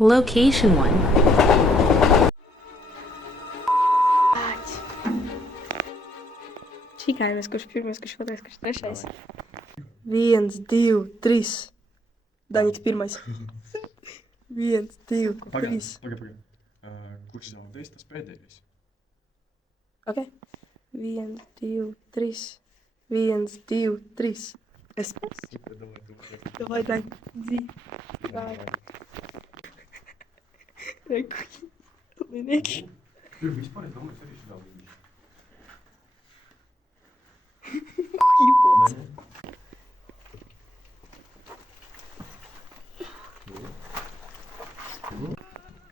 Location 1. Čikājamies, kurš pirmais, kurš otrais, kurš trešais. 1, 2, 3. Daņiks pirmais. 1, 2, 3. Pagaid. Kurš zaudēs, tas pēdējais? Ok. 1, 2, 3. 1, 2, 3. Es. Davai, Daņ. Davai. Reku. Linieki. Vispār es domāju, es arī šī zaudēju. Jibots.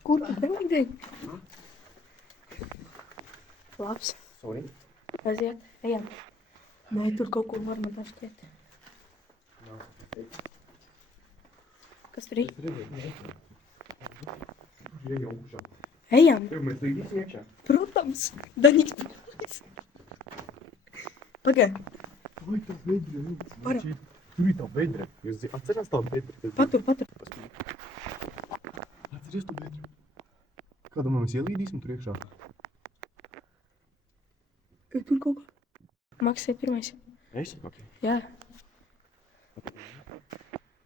Kur? Daņ. Labs. Sorry. Aiziet. Ejam. Nē, tur kaut ko var man pašķiet. Kas tur ir? Ejam. Mēs līdīsim iekšā. Protams. Daņiks pirmais. Pagaid. Vai tā bedre? Para. Tur ir tā bedre. Jūs atcerās tā bedre? Patur. Atceries tu bedre? Kādu mēs ielīdīsim tur iekšā? Tur kaut ko. Maks ir pirmais. Es? Ok. Jā.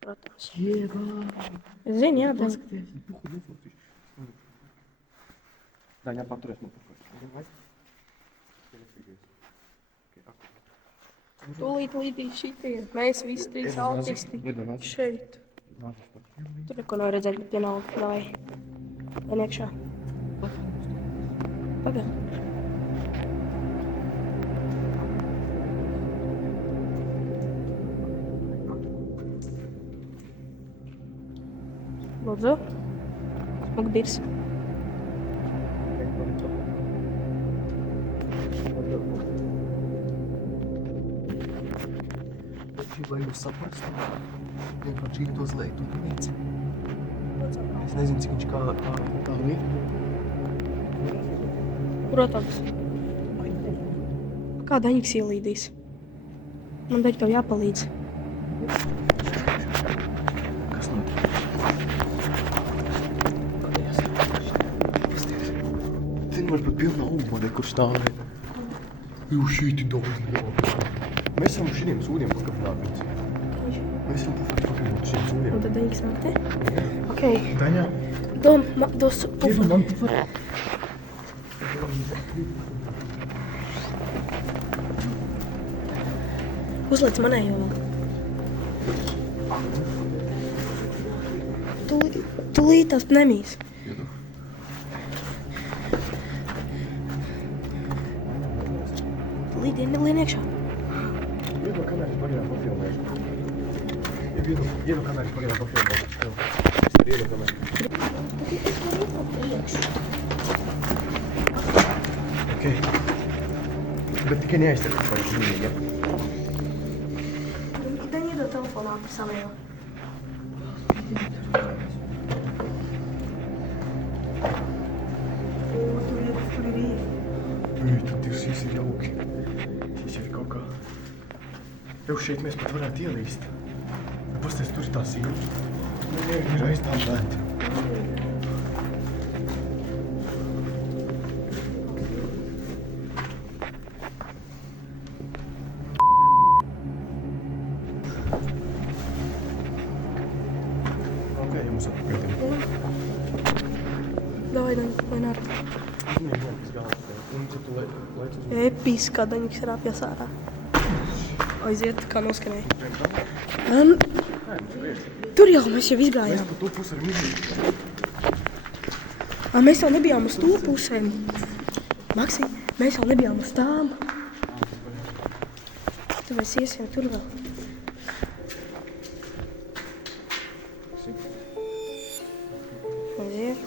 Protams. Jēvā! Es zinu, jā, bet... Paskaties. Daņā paturēs man pakārt. Tūlīt šitie. Mēs visi trīs autisti. Šeit. Tur neko nav redzēt, bet vienalga. Davai. Vien iekšā. Pagaid. Lūdzu. Smugdirs. Lai jūs saprastu, vienkārši iet uz leju, tur nec. Es nezinu, cik viņš kā ir. Protams. Kā Daņiks ielīdīs? Man Daņi tev jāpalīdz. Kas notiek? Pasties. Zinu, var pat pilnā ūmane, kur stāvēt. Jūs šīti daudz nebāk. Mēs esam šitiem sūdiem pakabināti. Mēs esam pakabināti šitiem sūdiem. Un tad Daņiks nāk te? Ok. Daņā. Dos pufu. Man pufā. Uzliec manējo vēl. Tūlīt tās nemīs. Tūlīt lien iekšā. Vienu kameras pagaidām pafilmēšu. Vienu kameras pagaidām pafilmēšu. Es ar vienu kameru. Ok. Bet tikai neaizstāvēt par viņu, ja? Daņi iedod telefonā savējo. Tur ir īri. Tad šis ir jauki. Šis ir kaut kā. Jau šeit mēs pat varētu ielīst. Pasties, tur ir tā sīva. Ir aiz tā šeit. Ok, jums atpakaļ. Davai, Daņi, vai nāc. Nē, kas galvas. Un tu lec uz Episkā Daņiks rāpjas ārā. Aiziet, kā noskanēja. Tur jau mēs jau Mēs izgājām. pa to pusi ar mīļu. Mēs jau nebijām uz to pusēm. Maksī, mēs jau nebijām uz tām. Tad mēs iesim tur vēl. Aiziet.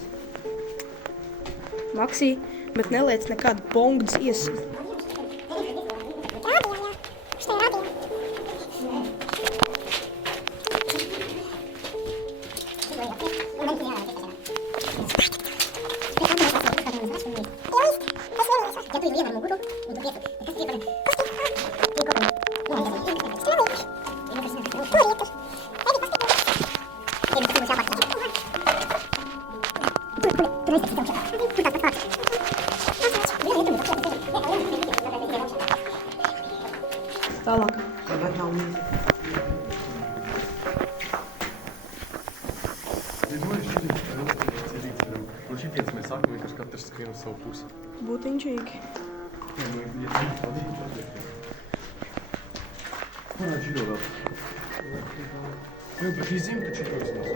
Maksī, bet neliec nekādu pongdas iesim. katrs skrien uz savu pusi. Būtu inčīgi. Nē, nu, ja viņi padīk, tad ir. Kurā žiro vēl? Jā, bet izņem taču to vismaz.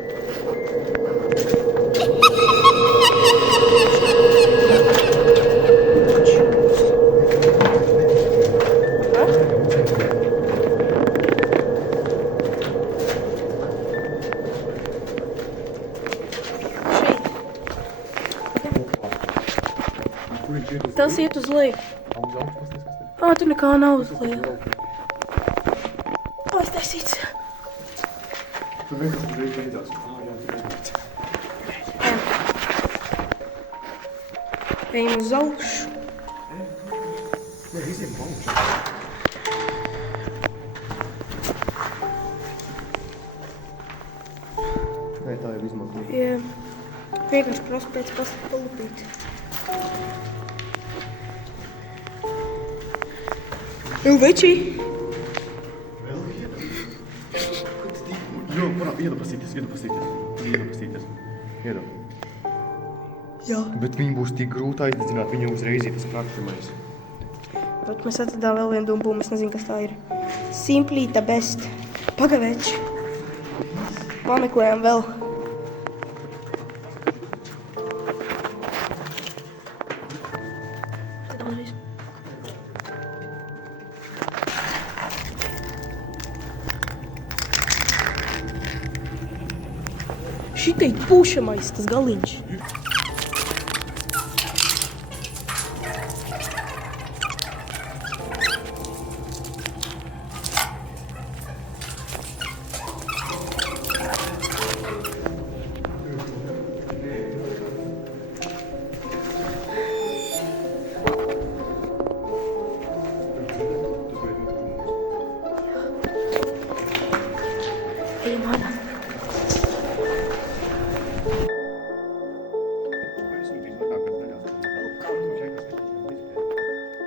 Kur viņš iet uz Tas iet uz leju. augsts, pasties, kas te? Ā, tur nekā nav uz leju. Aiztaisīts. Tur vienkārši uzreiz beidzās. Jā, tur beidzās. Ejam uz augšu. Nē, iziem pa augšu. Nē, tā jau izmanto. Jā. Vienkārši prasu pēc palupīt. Veči! Jo, varētu iedapastīties. Iedu. Jā. Bet viņi būs tik grūti aizdedzināt, viņa uzreiz ir tas praktimais. Bet mēs atradām vēl vienu dumbumu, es nezinu, kas tā ir. Simply the best. Pagaveči. Pameklējam vēl. Šitai pušamais tas galiņš. Ejam ārā.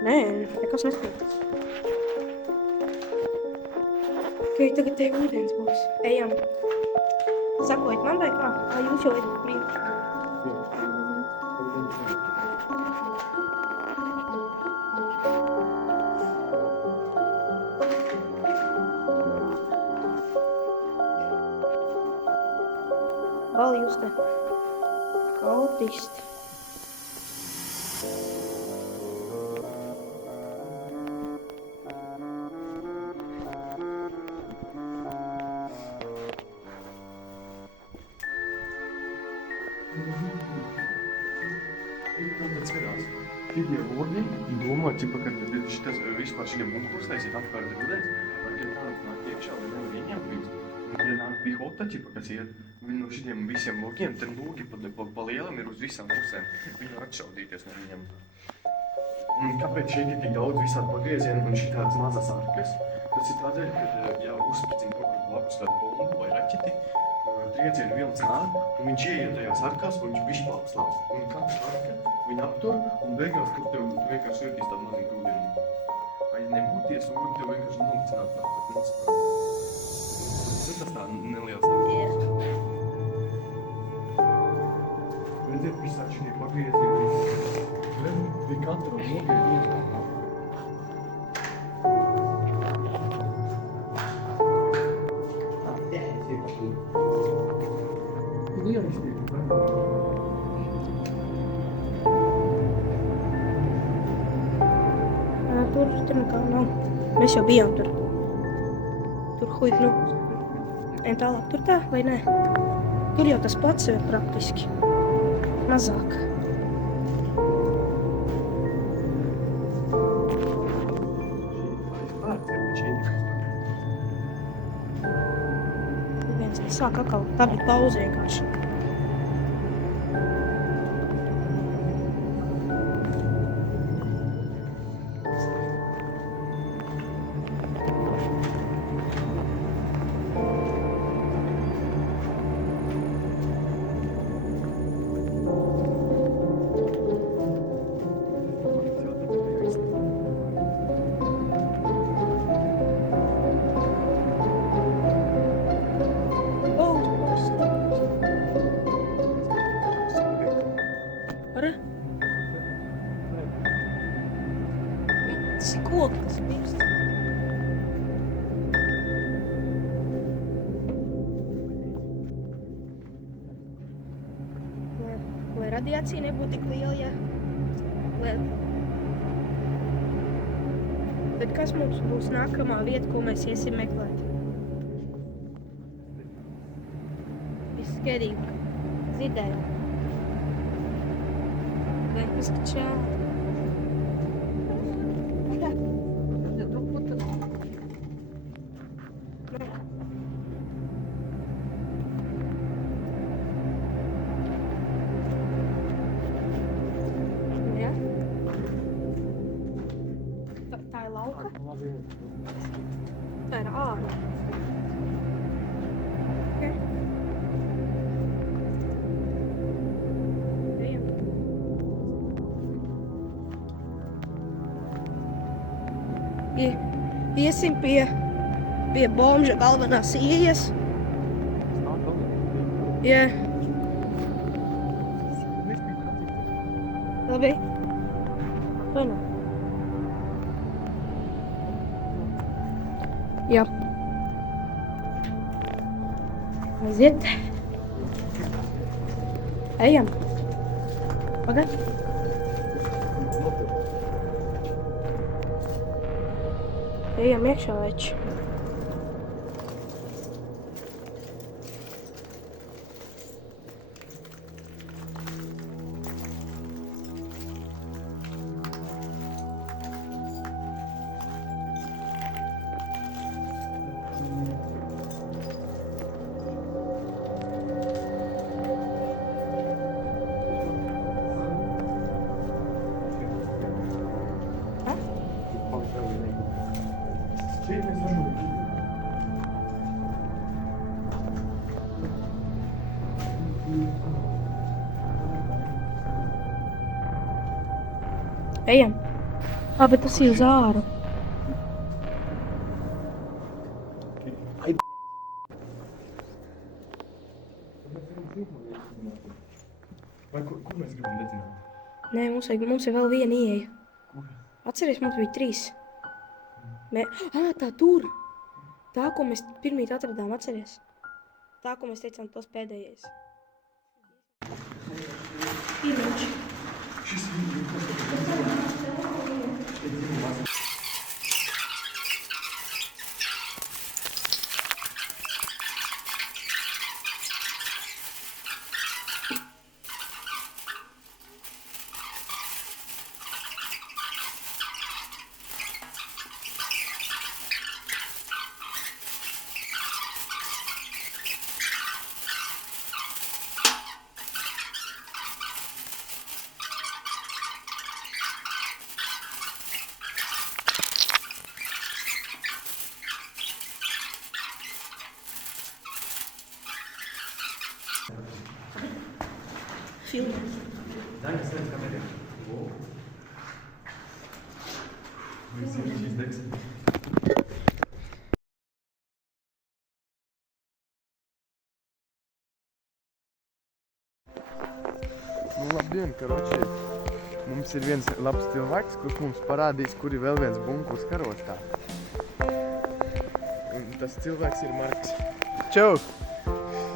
Nē, nekas nespēj. Tikai tagad te ūdens būs. Ejam. Sakojiet man vai kā? Vai jūs jau ejat priekš? Vēl jūs te kautisti. Šitie logi domā, ķipa, ka šitas vispār šitie bunkurus taisīt apkārt ūdens, vai ka tāds nāk iekšā, vai nevar ieņemt viņus. Un ja nāk pihota, ķipa, kas iet, viņi no šitiem visiem logiem, tad logi pa lielam ir uz visām pusēm. Viņi var atšaudīties no viņiem. Un kāpēc šeit ir tik daudz visādi pagriezieni un šitādas mazas arkas? Tas ir tādēļ, ka ja uzspricina kaut kur blakus kādu bombu vai raķeti, triecienu vilns nāk, un viņš ieiet tajās arkās, un viņš bišķi apslāp. Un katra arka viņa aptur, un beigās tu vienkārši jūtīs tādu mazīgu ūdeni. Vai nebūties ūdeni, tev vienkārši novicināt tā. Tas tā neliels tāds. Redziet, visādi šitie pagriezieni. Bija katra logē viens tā. Tur nekā nav. Mēs jau bijām tur. Tur huik, nu. Ejam tālāk. Tur tā, vai nē? Tur jau tas pats ir praktiski. Mazāk. Viens sāk atkal. Tā bija pauze vienkārši. Ūdens pirksts. Lai radiācija nebūtu tik liela, ja... Tad kas mums būs nākamā vieta, ko mēs iesim meklēt? Visskaidīgi. Zidēja. Kas tačā? Tā ir lauka? Tā ir ārā. Okay. Ejam. Iesim pie bomža galvenās ieejas. Jā. Labi. Vai ne? Jā. Aiziet. Ejam. Pagad. Ejam iekšā, veči. Ejam. Bet tas ir uz āru. Vai kur mēs gribam dedzināt? Nē, mums ir vēl viena ieeja. Atceries, mums bija 3. Tā tur. Tā, ko mēs pirmīt atradām, atceries? Tā, ko mēs teicām, tos pēdējais. Īmeņš. Šis viņa. Filmē. Danke, sehr kamerā. Mēs ir šīs degsim. Labdien, karoči. Mums ir viens labs cilvēks, kurš mums parādīs, kur ir vēl viens bunkurs karostā. Un tas cilvēks ir Marks. Čau!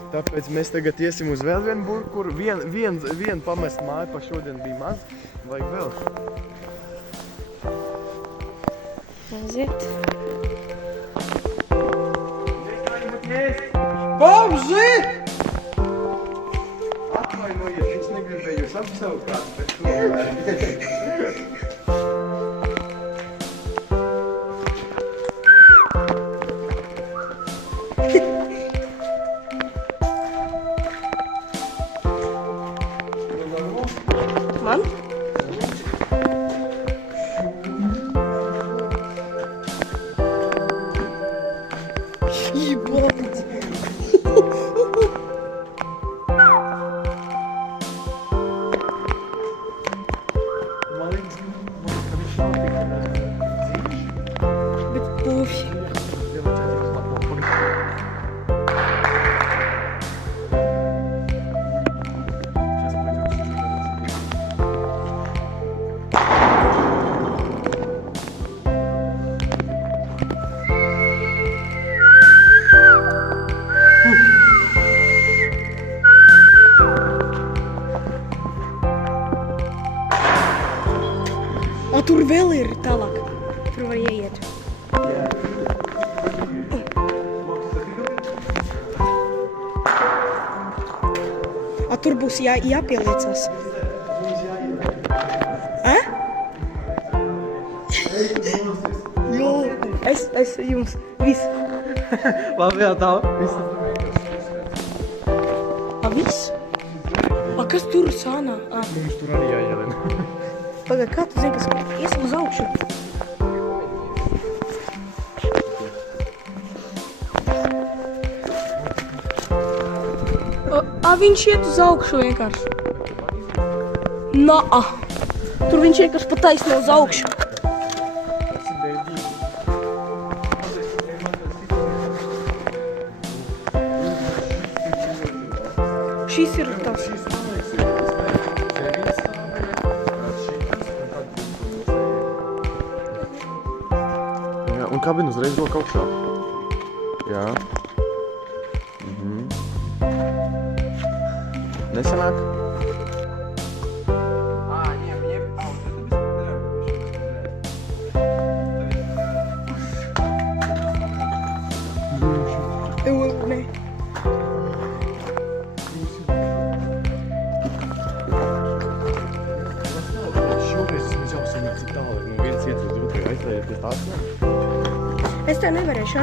Tāpēc mēs tagad iesim uz vēl vienu bunkuru. Vien pamest māju pa šodien bija maz. Vajag vēl. Aiziet. Bomži! Atvainojiet, es negribēju jūs apsaukāt, bet tomēr. Man? Ебать! Man liekas, Tur būs jāpieliecas. Jo, es jums visu. Labi, jā, tā. Viss? Kas tur sānā? Mums tur arī jāielien. Pagad, kā tu zini, kas iesim uz augšu? Viņš iet uz augšu vienkārši. Tur viņš vienkārši pataisno uz augšu. Šis ir tas. Jā, un kabina uzreiz rok augšā. Jā. Nesanāk? Ne. Šoreiz es jau esmu cik tālu, viens iet uz otru, aizlējiet pie tās. Es tev nevarēšu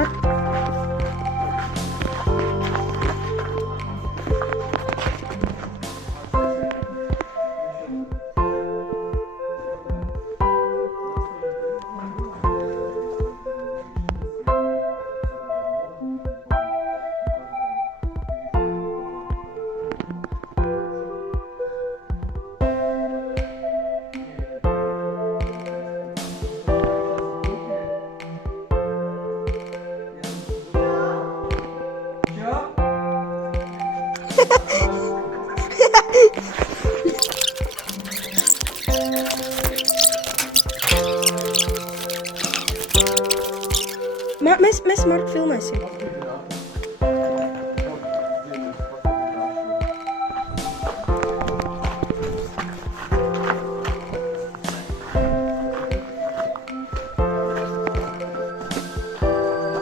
Mēs Marku filmēsim.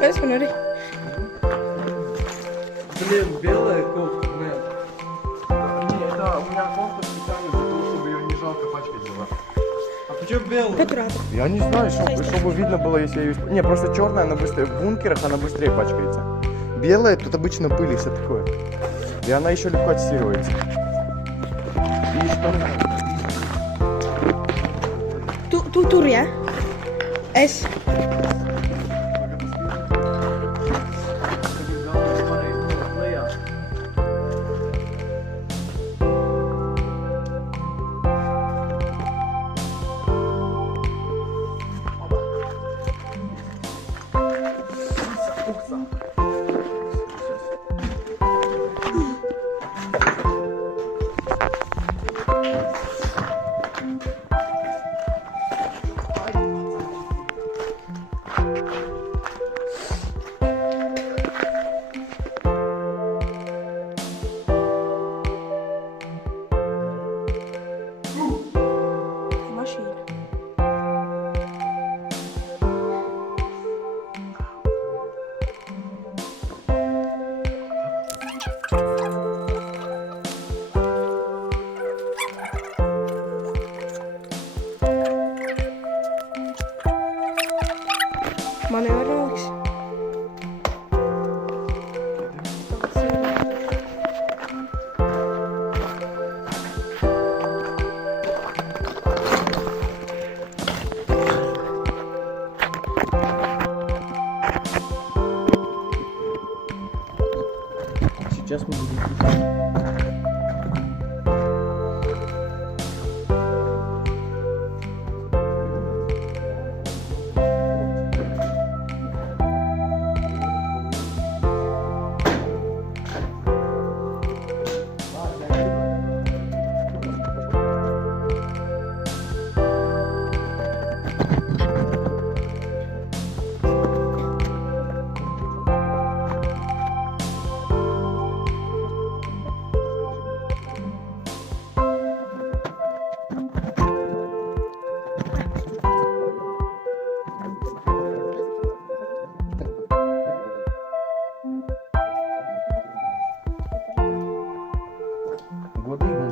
Es man arī. Блин, белая кофта, нет. Не, да, у меня кофта специально для того, чтобы ее не жалко пачкать была. А почему белая? Paturātu. Я не знаю, чтобы видно было, если я ее... Не, просто черная, она быстрее, в бункерах она быстрее пачкается. Белая, тут обычно пыль и все такое. И она еще легко отстирывается. И что? Tur, jā? Es. Man jau ir noliks. Сейчас мы будем...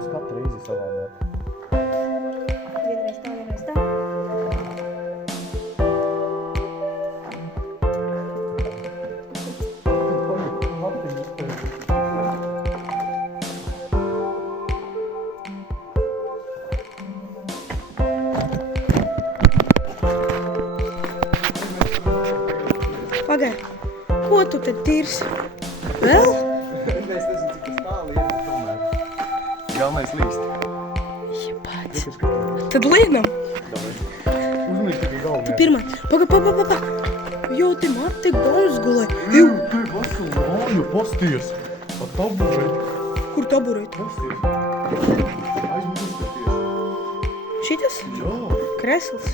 Mēs katru reizi savādāk. Vienreiz tā, vienreiz tā. Pagai, ko tu te tirsi? Vēl? Es nezinu, cik tas tālu iet, bet tomēr. Galvenais līst. Jebāts. Tad lienam. Uzmanīgi tikai galvenais. Pirmā. Paga. Jo, te mati gauns gulē. Tu ir veselu māju, pasties. Ar tabureti. Kur taburēt? Pasties. Aizmirst Šitas? Jā. Kresls.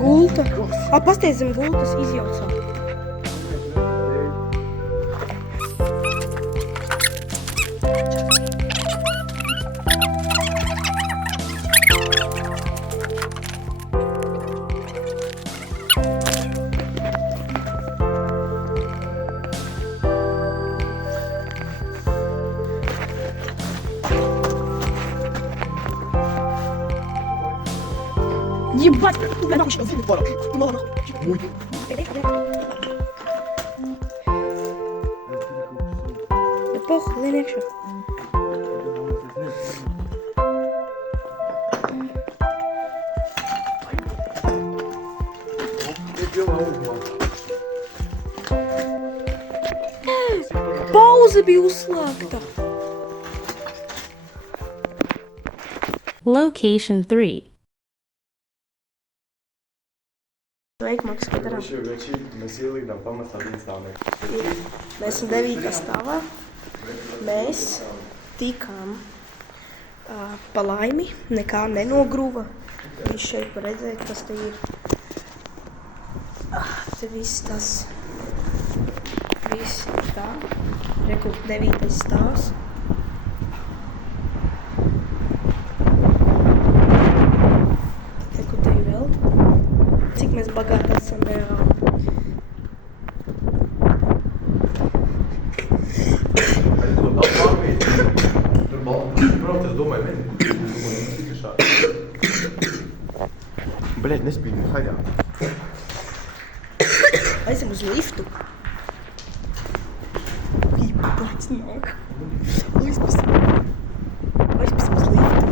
Gulta. Pasties zem gultas izjaucā. Ебать! Я нахуй сейчас пара. Ты мало нахуй. Ой. Да похуй, лень якщо. Пауза bija uzslēgta. Location 3. Sveiki, Maks, ko darām? Mēs ielīdām pamestā vienstāvnieku. Mēs esam 9. stāvā. Mēs tikām pa laimi, nekā nenogruva. Viņš šeit var redzēt, kas te ir. Te viss tas. Viss tā. Reku 9. stāvs. Reku te ir vēl. Cik mēs bagāti esam reāli. Aizot apvārvīt. Tur brauc, es domāju, tikai šādi. Bļēt, nespīd haļā. Aizem uz liftu. Pats nāk. Aizpasim uz liftu.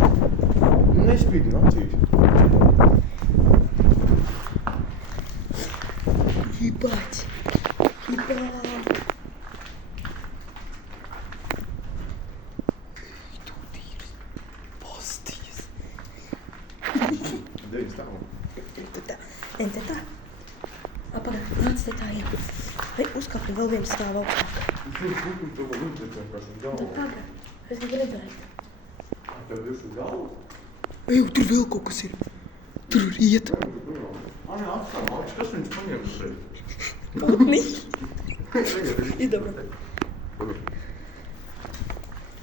Nespīd nacīs. Ебать. Ебать. Тут ir. Pasties. Deviņas stāvu. Te tā. Apagā, nāc te tā ir. Vai uzkāpju vēl vienu stāvu augstāk. Tu vēl uzliet vienkārši uz galvu. Pagā, es gribu redzēt. Tev jūs uz galvu? Eju, tur vēl kaut kas ir. Tur ir iet. Ani atkal, Maks, kas viņus paņems šeit? Nī. Ir dobra.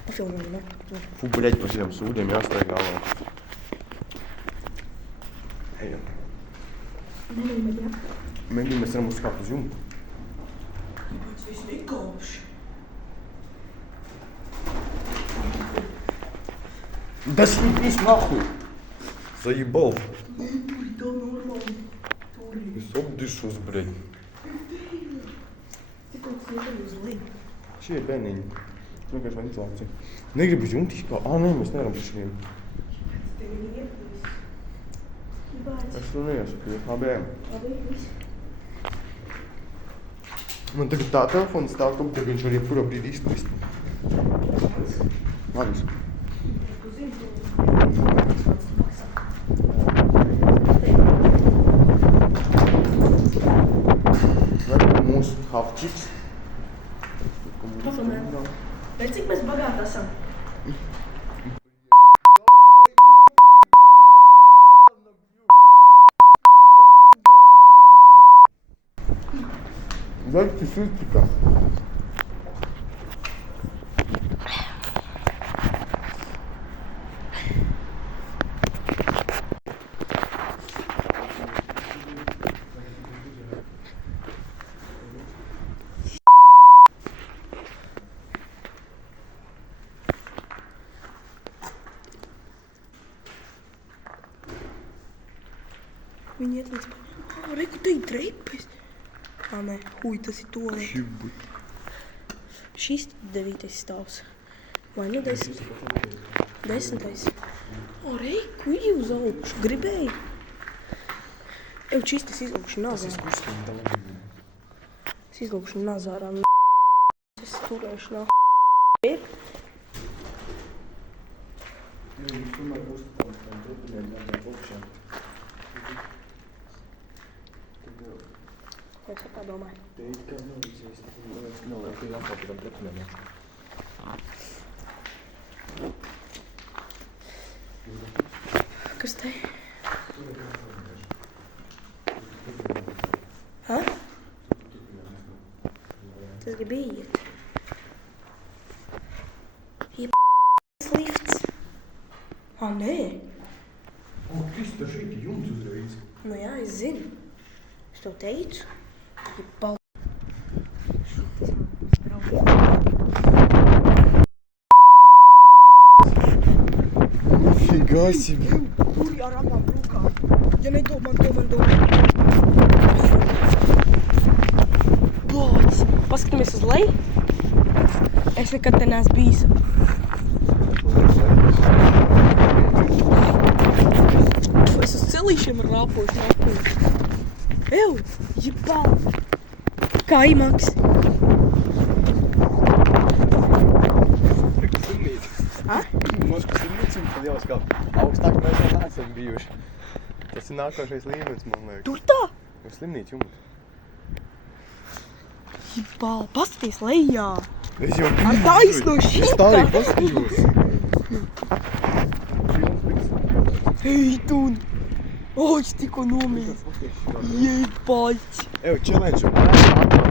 Pafilmēju, ne? Fu, bļēt, pa šiem sūdiem jāstāj galvā. Ejam. Mēģinām, mēs varam uzkāpt uz jumtu. Pats viss nekāpšu. Да съебись нахуй! Заебал. Tur ir tā normāli. Tur ir. Es apdišos, bļēt. Tik kaut kas ir uz leju. Šie ir bērniņi. Vienkārši ventilācija. Negribu uz jumti kā? Nē, mēs nevaram pa šiem. Te viņi iepūs. Ебать. Es tur neiesaku, abiem. Labi, viss. Man tagad tā telefons stāv, ka tagad viņš var jebkurā brīdī izplist. Labi. Tu zini, tu maksā. Vai mūsu hafčiks? Pafilmējam. Redz, cik mēs bagāti esam. Дайте сырчика. Viņi iet līdz... Reku, te ir drepes. Nē, tas ir tualete. Šis 9. stāvs. Vai nu 10? 10. Reku, ir uz augšu. Gribēji? Šis tas izlūkšu nazārā. Es izlūkšu nazārā. Es turēšu nā. Ir? Jūs tomēr uzstādāt tam trepiniem jābūt augšā. Es tā domāju. Teikt, kā nav visais, nav vēl jāpāt tam trepiniem augšā. Kas te? Ha? Tas grib iet. Lifts. Nē. Krista, šeit ir jums uzreiz. Nu jā, es zinu. Es tev teicu. Figā себе. Tur ar abām rūkām. Ja nedomā, man domā. Blods. Paskatāmies uz leju. Es nekad te neesmu bijis. Es uz celīšiem rāpošu nākumu. Jebal. Kaimaks. Ha? Moškas slimnīca jums tad jau augstāk mēs vēl neesam bijuši. Tas ir nākošais līmenis, man liekas. Tur tā? Uz slimnīca jums. Jebal. Paskaties lejā. Es jau Ar taisno šitā. Es tā arī paskatījos. Ej, tu. Es tikko nomīju. Jebals. Evo, challenge.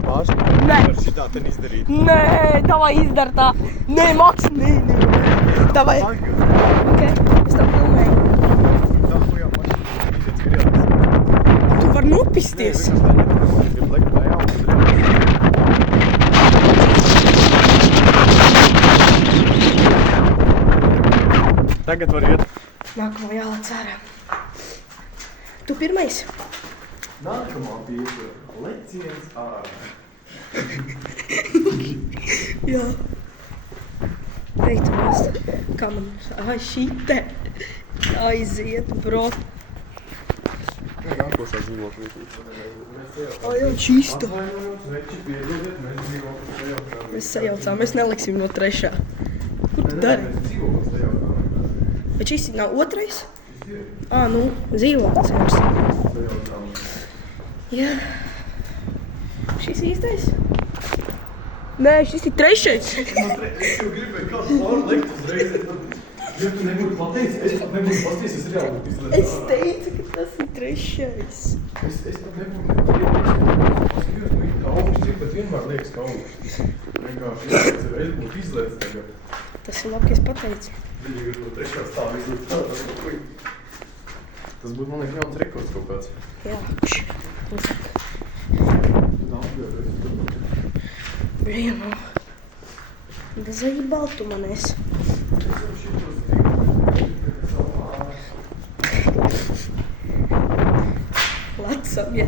Pārši. Nē. Var šitā ten izdarīt. Nē, davai izdar tā. Nē, Maks, nē. Davai. Ok, es tā filmēju. Tā hojā mašīna. Izēc gribas. Tu var nopisties. Nē, vienkārši tā nedomā. Grib lekt lejā un uzreiz. Tagad var iet. Nākamā jālēc ārā. Tu pirmais? Nākamā pieša. Leciens ārā. Jā. Ej, tu nost. Kā man... Šite. Aiziet, bro. Nākošā dzīvokļa. Jā, čista. Atvainojums, veči, piedodiet, mēs dzīvokļu sajaucām. Mēs sajaucām, mēs neliksim no 3. Kur tu dari? Mēs dzīvokļu sajaucām. Bet šis nav 2? Nu, dzīvoklis jums. Sajaucām. Jā. Šis īstais? Nē, šis ir 3. Es jau gribēju kādu pāru lekt uzreiz. Ja tu nebūtu pateicis, es pat nebūtu pasties, es reāli būtu izlēdz. Es teicu, ka tas ir 3. Es pat nebūtu pateicis, paskatījos, nu ir kā augsts, cik pat vienmēr liekas kā augsts. Vienkārši es būtu izlēdz tagad. Tas ir labi, ka es pateicu. Viņi ir no 3. stāva izlēdz tādā. Tas būtu, man liekas, jauns rekords kaut kāds. Jā, uzsaka. Nav atbjördes. Vienu. Да заебал tu man esi. Lecam, ja.